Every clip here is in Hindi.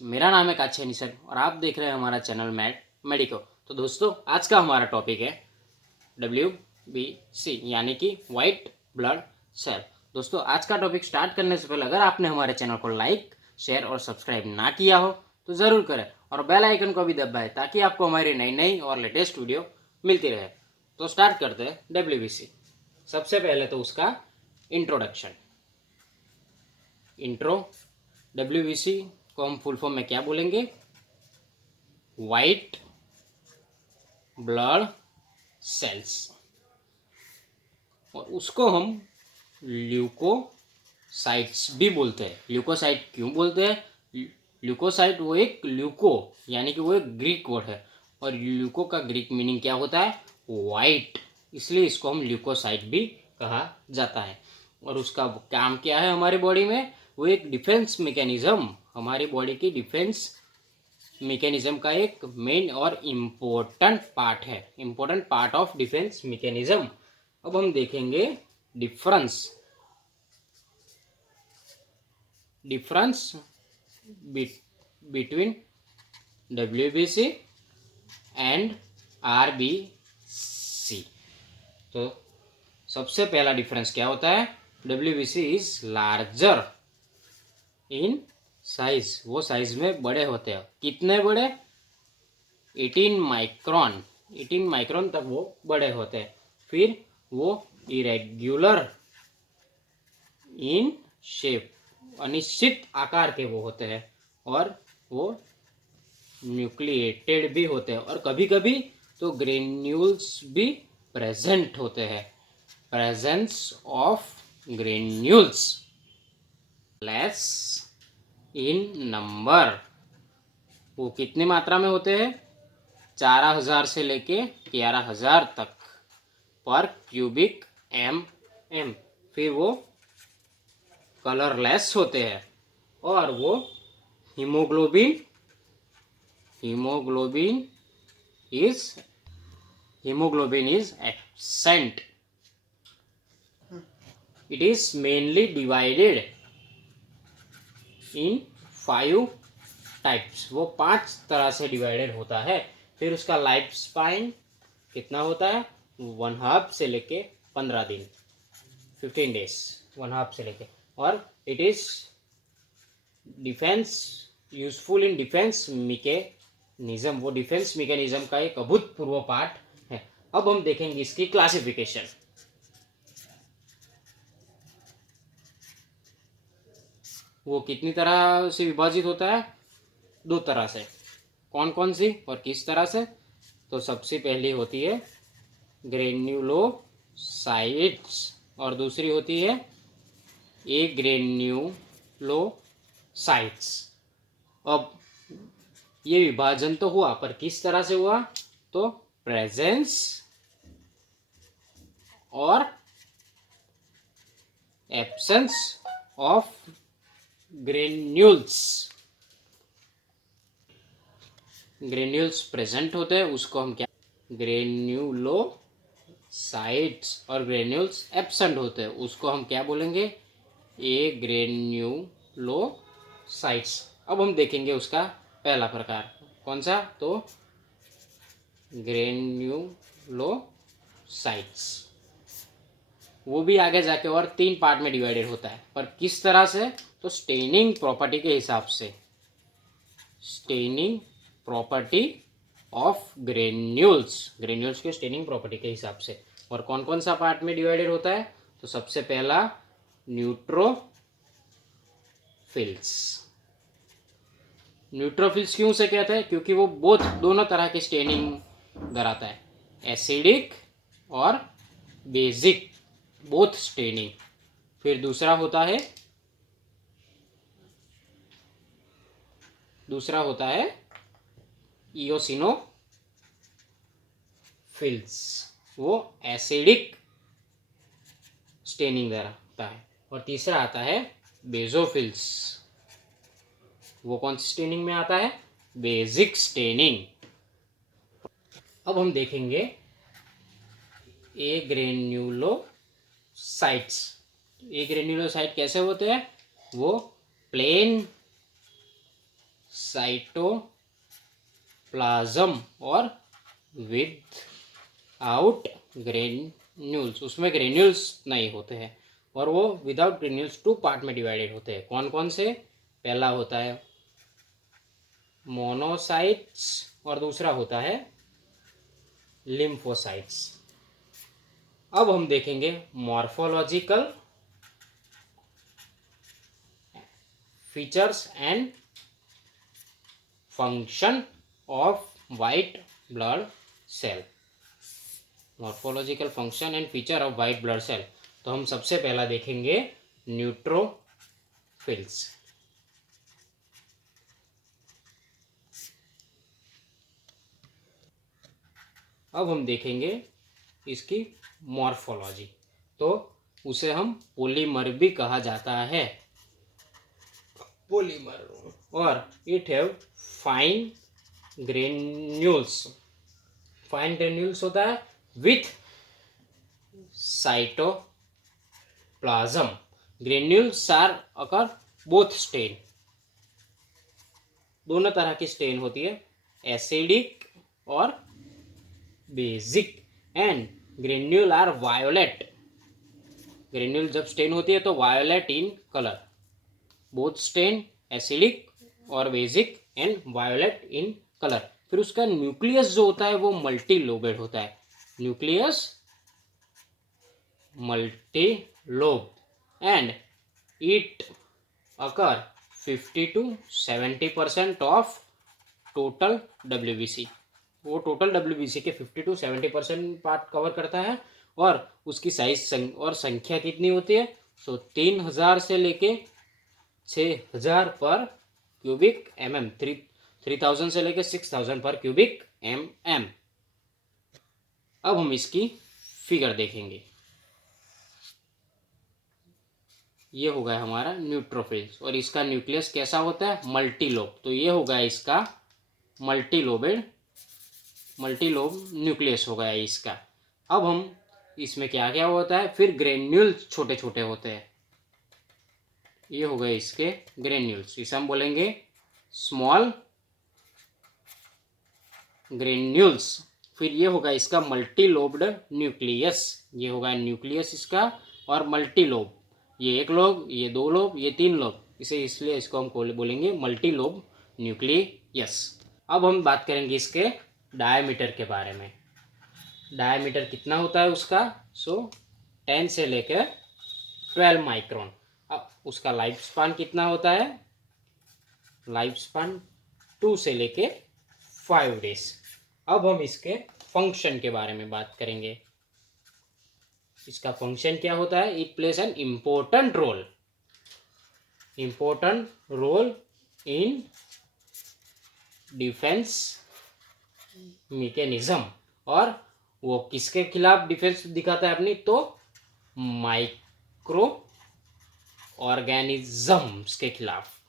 मेरा नाम है काछे निसर और आप देख रहे हैं हमारा चैनल मेडिको। तो दोस्तों, आज का हमारा टॉपिक है WBC यानी कि वाइट ब्लड सेल। दोस्तों, आज का टॉपिक स्टार्ट करने से पहले अगर आपने हमारे चैनल को लाइक, शेयर और सब्सक्राइब ना किया हो तो ज़रूर करें और बेल आइकन को भी दबाएं ताकि आपको हमारी नई नई और लेटेस्ट वीडियो मिलती रहे। तो स्टार्ट करते हैं WBC। सबसे पहले तो उसका इंट्रोडक्शन। इंट्रो। WBC को हम फुल फॉर्म में क्या बोलेंगे? White blood cells. और उसको हम ल्यूकोसाइट्स भी बोलते हैं। ल्यूकोसाइट क्यों बोलते हैं? ल्यूकोसाइट वो एक ल्यूको यानी कि वो एक ग्रीक वर्ड है और ल्यूको का ग्रीक मीनिंग क्या होता है? वाइट। इसलिए इसको हम ल्यूकोसाइट भी कहा जाता है। और उसका काम क्या है हमारी बॉडी में? वो एक डिफेंस मैकेनिज्म, हमारी बॉडी की डिफेंस मैकेनिज्म का एक मेन और इम्पोर्टेंट पार्ट है, important part of defence mechanism. अब हम देखेंगे difference between WBC and RBC। तो सबसे पहला डिफरेंस क्या होता है? WBC is larger in size. वो साइज में बड़े होते हैं। कितने बड़े? 18 माइक्रोन तक वो बड़े होते हैं। फिर वो इरेग्युलर इन शेप, अनिश्चित आकार के वो होते हैं और वो न्यूक्लिएटेड भी होते हैं और कभी कभी तो ग्रेन्यूल्स भी प्रेजेंट होते हैं। Presence of granules less in number. वो कितनी मात्रा में होते हैं? 4000 से लेके 11000 तक पर क्यूबिक mm। फिर वो कलरलेस होते हैं और वो haemoglobin is absent. It is mainly divided in 5 types. वो 5 तरह से डिवाइडेड होता है। फिर उसका लाइफ स्पाइन कितना होता है? 1/2 से लेके 15 दिन, 15 डेज, 1/2 से लेके। और it is defence, useful in defence mechanism. वो डिफेंस मैकेनिज्म का एक अभूतपूर्व पार्ट है। अब हम देखेंगे इसकी क्लासिफिकेशन। वो कितनी तरह से विभाजित होता है? 2 तरह से। कौन कौन सी और किस तरह से? तो सबसे पहली होती है ग्रेन्युलोसाइट्स और दूसरी होती है एग्रेन्युलोसाइट्स। अब ये विभाजन तो हुआ, पर किस तरह से हुआ? तो प्रेजेंस और एब्सेंस ऑफ ग्रेन्यूल्स प्रेजेंट होते हैं, उसको हम क्या? ग्रेन्युलोसाइट्स। और ग्रेन्यूल्स एब्सेंट होते हैं, उसको हम क्या बोलेंगे? एग्रेन्युलोसाइट्स। अब हम देखेंगे उसका पहला प्रकार कौन सा? तो ग्रेन्युलोसाइट्स। वो भी आगे जाके और 3 पार्ट में डिवाइडेड होता है, पर किस तरह से? तो स्टेनिंग प्रॉपर्टी के हिसाब से। स्टेनिंग प्रॉपर्टी ऑफ ग्रेन्यूल्स के स्टेनिंग प्रॉपर्टी के हिसाब से। और कौन कौन सा पार्ट में डिवाइडेड होता है? तो सबसे पहला न्यूट्रोफिल्स। न्यूट्रोफिल्स क्यों से कहते हैं? क्योंकि वो दोनों तरह की स्टेनिंग कराता है, एसिडिक और बेसिक, बोथ स्टेनिंग। फिर दूसरा होता है इओसिनोफिल्स। वो एसिडिक स्टेनिंग कराता है। और तीसरा आता है बेसोफिल्स। वो कौन सी स्टेनिंग में आता है? Basic staining. अब हम देखेंगे एग्रेन्युलोसाइट्स। एग्रेन्युलोसाइट कैसे होते हैं? वो प्लेन साइटोप्लाज्म और विद आउट ग्रेन्यूल्स, उसमें ग्रेन्यूल्स नहीं होते हैं और वो विदाउट ग्रेन्यूल्स 2 पार्ट में डिवाइडेड होते हैं। कौन कौन से? पहला होता है मोनोसाइट्स और दूसरा होता है लिम्फोसाइट्स। अब हम देखेंगे morphological features and function of white blood cell. Morphological function and feature of white blood cell. तो हम सबसे पहला देखेंगे न्यूट्रोफिल्स। अब हम देखेंगे इसकी मॉर्फोलॉजी। तो उसे हम पॉलीमर भी कहा जाता है, पॉलीमर। और it have fine granules. Fine granules होता है with cytoplasm. Granules are occur both stain, दोनों तरह की स्टेन होती है, एसिडिक और basic. And granule are violet. Granule जब स्टेन होती है तो violet in colour. Both stain acidic और basic and violet in colour. फिर उसका न्यूक्लियस जो होता है वो मल्टी लोबेड होता है। Nucleus multi lobe and it occur 50 to 70% of total WBC। वो टोटल WBC के 50 to 70% पार्ट कवर करता है। और उसकी साइज और संख्या कितनी होती है? सो 3000 से लेके 6000 पर क्यूबिक mm। 3000 से लेके 6000 पर क्यूबिक mm। अब हम इसकी फिगर देखेंगे। ये हो गया हमारा न्यूट्रोफिल्स और इसका न्यूक्लियस कैसा होता है? मल्टीलोब। तो ये हो गया इसका मल्टीलोब न्यूक्लियस हो गया इसका। अब हम इसमें क्या क्या होता है? फिर ग्रेन्यूल्स छोटे छोटे होते हैं। ये हो गए इसके ग्रेन्यूल्स। इसे हम बोलेंगे स्मॉल ग्रेन्यूल्स। फिर ये होगा इसका मल्टीलोब्ड न्यूक्लियस। ये होगा न्यूक्लियस इसका और मल्टीलोब। ये एक लोब, ये दो लोब, ये तीन लोब। इसलिए इसको हम बोलेंगे मल्टीलोब न्यूक्लियस। अब हम बात करेंगे इसके डायमीटर के बारे में। डायमीटर कितना होता है उसका? 10 से लेकर 12 माइक्रोन। अब उसका लाइफ स्पान कितना होता है? लाइफ स्पान 2 से लेके 5 डेज। अब हम इसके फंक्शन के बारे में बात करेंगे। इसका फंक्शन क्या होता है? It plays an important role in defence mechanism. और वो किसके खिलाफ डिफेंस दिखाता है अपनी? तो माइक्रो ऑर्गेनिजम्स के खिलाफ।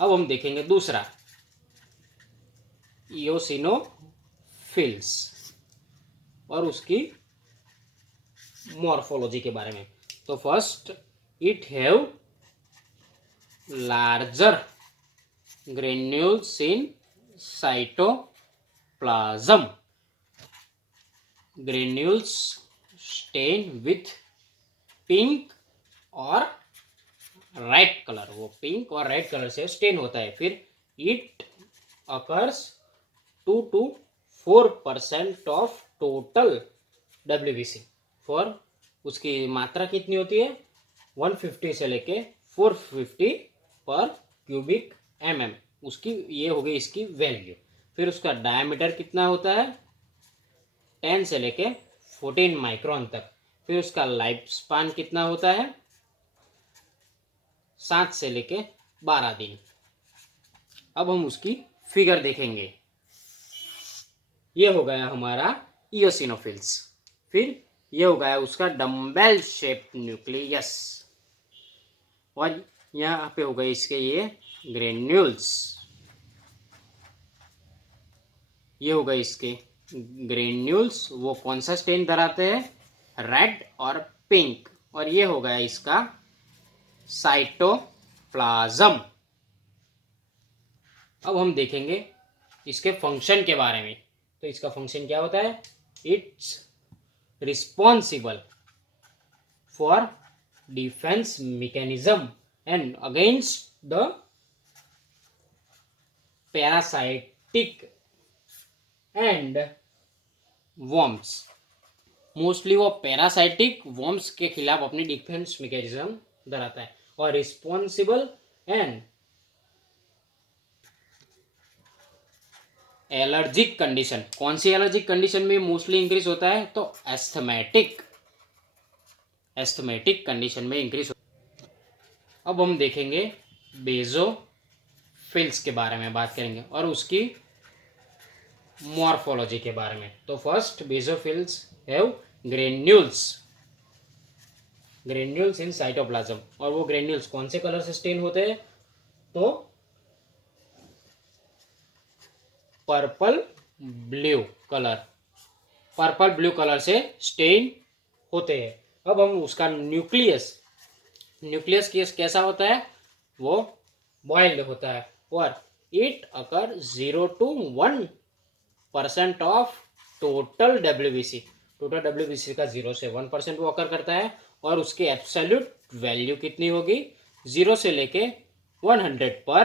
अब हम देखेंगे दूसरा इयोसिनोफिल्स और उसकी मॉर्फोलॉजी के बारे में। तो first, it have larger granules in cytoplasm. Granules stain with pink और रेड कलर। वो पिंक और रेड कलर से स्टेन होता है। फिर it occurs 2 to 4% of total WBC। For उसकी मात्रा कितनी होती है? 150 से लेके 450 पर क्यूबिक mm। उसकी ये हो गई इसकी वैल्यू। फिर उसका डायमीटर कितना होता है? 10 से लेके 14 माइक्रोन तक। फिर उसका लाइफ स्पान कितना होता है? 7 से लेके 12 दिन। अब हम उसकी फिगर देखेंगे। ये हो गया हमारा इयोसिनोफिल्स। फिर ये हो गया उसका डम्बेल शेप न्यूक्लियस और यहाँ पे हो गए इसके ये ग्रेन्यूल्स। ये हो गए इसके ग्रेन्यूल्स। वो कौन सा स्टेन धराते हैं? रेड और पिंक। और ये हो गया इसका साइटोप्लाज्म। अब हम देखेंगे इसके फंक्शन के बारे में। तो इसका फंक्शन क्या होता है? It's responsible for defence mechanism and against the parasitic and worms. Mostly वो पैरासाइटिक वर्म्स के खिलाफ अपनी डिफेंस मैकेनिज्म धराता है। और रिस्पॉन्सिबल एंड एलर्जिक कंडीशन, कौन सी एलर्जिक कंडीशन में मोस्टली इंक्रीज होता है? तो एस्थमेटिक कंडीशन में इंक्रीज होता है। अब हम देखेंगे बेजोफिल्स के बारे में बात करेंगे और उसकी मॉर्फोलॉजी के बारे में। तो first, basophils have granules in cytoplasm. और वो ग्रेन्यूल्स कौन से कलर से स्टेन होते हैं? तो पर्पल ब्लू कलर से स्टेन होते हैं। अब हम उसका न्यूक्लियस कैसा होता है? वो बॉइल्ड होता है और it occur 0 to 1% of total WBC. Total WBC का 0 से 1% वो अकर करता है। और उसकी एब्सोल्यूट वैल्यू कितनी होगी? 0 से लेके 100 पर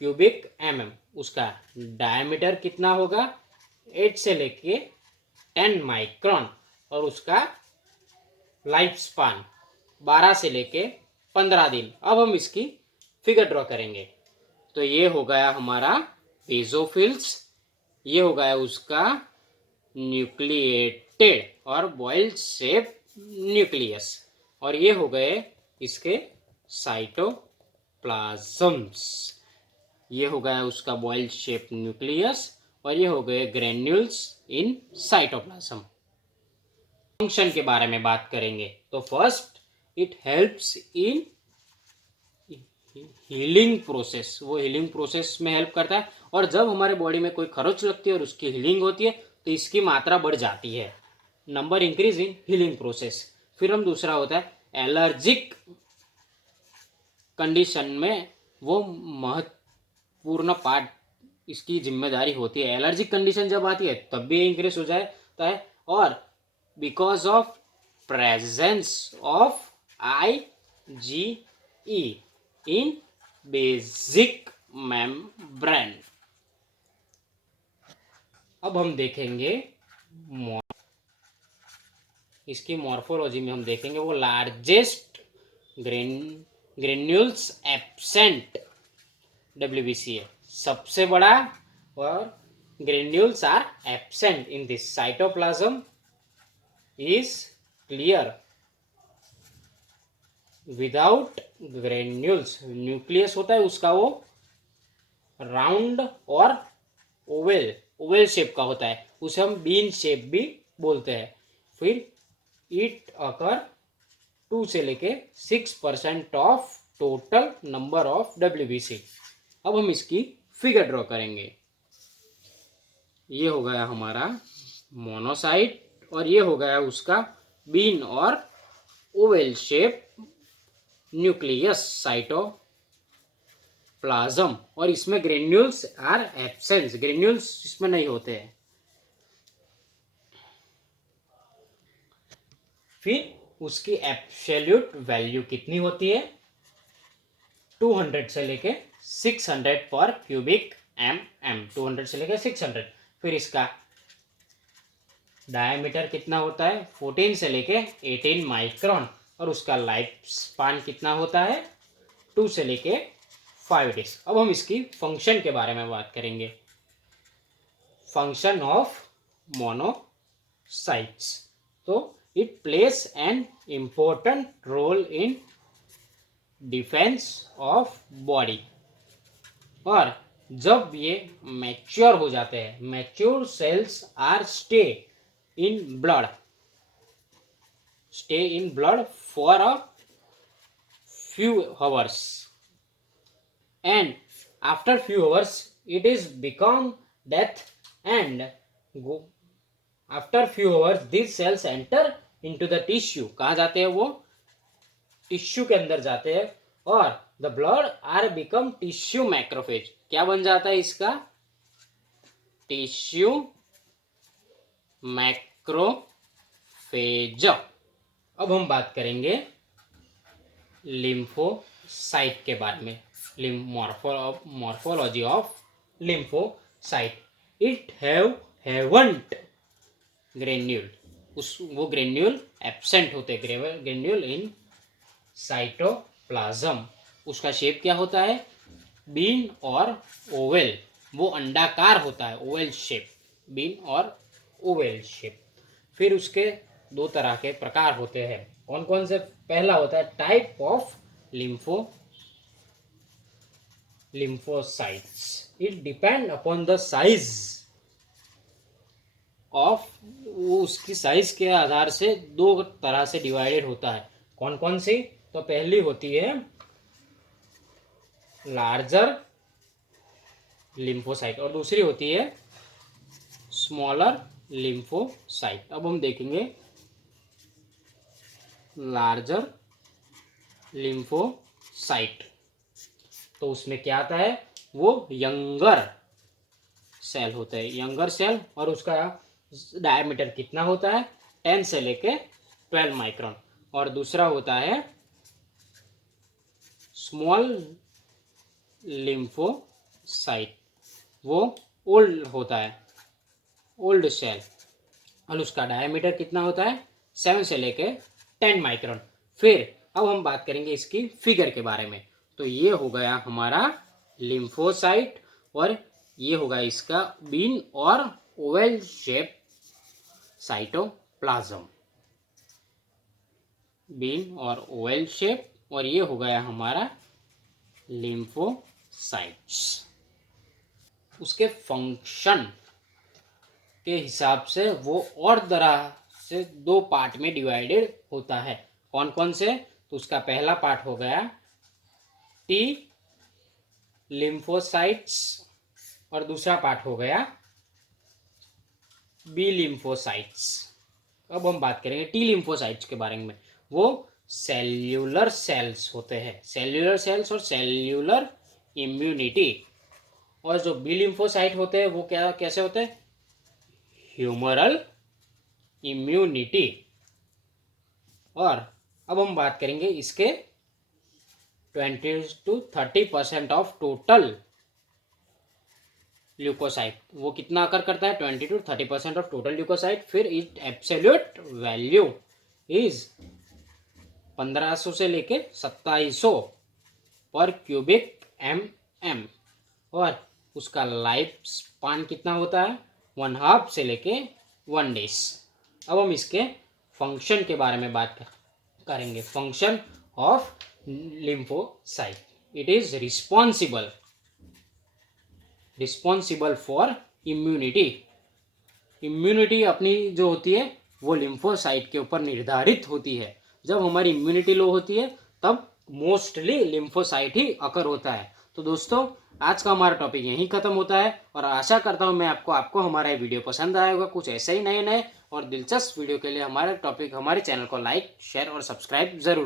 क्यूबिक mm। उसका डायमीटर कितना होगा? 8 से लेके 10 माइक्रोन। और उसका लाइफ स्पान 12 से लेके 15 दिन। अब हम इसकी फिगर ड्रॉ करेंगे। तो ये हो गया हमारा बेजोफिल्स, ये हो गया उसका न्यूक्लिएटेड और बॉइल्ड शेप न्यूक्लियस, और ये हो गए इसके साइटोप्लाज्म्स। ये हो गया उसका बॉइल्ड शेप न्यूक्लियस और ये हो गए ग्रेन्यूल्स इन साइटोप्लाज्म। फंक्शन के बारे में बात करेंगे। तो first, it helps in healing process. वो हीलिंग प्रोसेस में हेल्प करता है। और जब हमारे बॉडी में कोई खरोच लगती है और उसकी हीलिंग होती है तो इसकी मात्रा बढ़ जाती है, number increase in healing process. फिर हम दूसरा होता है एलर्जिक कंडीशन में वो महत्वपूर्ण पार्ट इसकी जिम्मेदारी होती है। एलर्जिक कंडीशन जब आती है तब भी इंक्रीज हो जाता है। और because of presence of IgE in basic membrane. अब हम देखेंगे इसकी मॉर्फोलॉजी में हम देखेंगे वो लार्जेस्ट ग्रेन्यूल्स एब्सेंट WBC है, सबसे बड़ा। और granules are absent in this cytoplasm is clear without granules. Nucleus होता है उसका वो राउंड और ओवल शेप का होता है, उसे हम बीन शेप भी बोलते हैं। फिर इट अकर 2 से लेके 6% of total number of WBC। अब हम इसकी फिगर ड्रॉ करेंगे। ये हो गया हमारा मोनोसाइट और ये हो गया उसका बीन और ओवल शेप न्यूक्लियस साइटोप्लाज्म। और इसमें ग्रेन्यूल्स आर एब्सेंट, ग्रेन्यूल्स इसमें नहीं होते हैं। फिर उसकी एब्सोल्यूट वैल्यू कितनी होती है? 200 से लेके 600 पर क्यूबिक mm। 200 से लेके 600। फिर इसका डायमीटर कितना होता है? 14 से लेके 18 माइक्रोन। और उसका लाइफ स्पान कितना होता है? 2 से लेके 5 डेज। अब हम इसकी फंक्शन के बारे में बात करेंगे। Function of monocytes. तो it plays an important role in defence of body. और जब ये मैच्योर हो जाते हैं, mature cells are stay in blood for a few hours, and after few hours it is become death, and after few hours these cells enter into the tissue। कहाँ जाते हैं? वो टिश्यू के अंदर जाते हैं और the blood are become tissue macrophage. क्या बन जाता है इसका? Tissue macrophage. अब हम बात करेंगे लिम्फोसाइट के बारे में, morphology of lymphocyte. It haven't granule, वो ग्रेन्यूल एब्सेंट होते, ग्रेन्यूल इन साइटोप्लाज्म। उसका शेप क्या होता है? बीन और ओवेल, वो अंडाकार होता है, ओवेल शेप, बीन और ओवेल शेप। फिर उसके दो तरह के प्रकार होते हैं, कौन कौन से? पहला होता है type of lymphocytes. It depend upon the size of, वो उसकी साइज के आधार से दो तरह से डिवाइडेड होता है। कौन कौन सी? तो पहली होती है लार्जर लिम्फोसाइट और दूसरी होती है स्मॉलर लिम्फोसाइट। अब हम देखेंगे लार्जर लिम्फोसाइट। तो उसमें क्या आता है? वो यंगर सेल होता है, यंगर सेल, और उसका डायमीटर कितना होता है? 10 से लेके 12 माइक्रोन। और दूसरा होता है स्मॉल लिम्फोसाइट, वो ओल्ड होता है, ओल्ड सेल, और उसका डायमीटर कितना होता है? 7 से लेके 10 माइक्रोन। फिर अब हम बात करेंगे इसकी फिगर के बारे में। तो ये हो गया हमारा लिम्फोसाइट, और ये होगा इसका बीन और ओवल शेप साइटोप्लाज्म, बीन और ओवल शेप, और ये हो गया हमारा लिम्फोसाइट्स। उसके फंक्शन के हिसाब से वो और तरह से दो पार्ट में डिवाइडेड होता है। कौन कौन से? तो उसका पहला पार्ट हो गया टी लिम्फोसाइट्स, और दूसरा पार्ट हो गया बी लिम्फोसाइट्स। अब हम बात करेंगे टी लिम्फोसाइट्स के बारे में। वो सेल्यूलर सेल्स होते हैं, सेल्यूलर सेल्स और सेल्यूलर इम्यूनिटी। और जो बी लिम्फोसाइट होते हैं वो क्या, कैसे होते हैं? Humoral immunity. और अब हम बात करेंगे इसके 20 to 30% ऑफ टोटल ल्यूकोसाइट। वो कितना अकर करता है? 20 to 30% ऑफ टोटल ल्यूकोसाइट। फिर इट एब्सोल्यूट वैल्यू इज 1500 से लेके 2700 पर क्यूबिक mm, और उसका लाइफ स्पान कितना होता है? 1/2 से लेके 1 डेज। अब हम इसके फंक्शन के बारे में बात करेंगे। Function of lymphocyte, it is responsible for immunity. Immunity अपनी जो होती है वो लिम्फोसाइट के ऊपर निर्धारित होती है। जब हमारी इम्यूनिटी लो होती है तब मोस्टली लिम्फोसाइट ही अकर होता है। तो दोस्तों, आज का हमारा टॉपिक यहीं खत्म होता है, और आशा करता हूँ मैं आपको हमारा ये वीडियो पसंद आया होगा। कुछ ऐसे ही नए नए और दिलचस्प वीडियो के लिए हमारे चैनल को लाइक, शेयर और सब्सक्राइब जरूर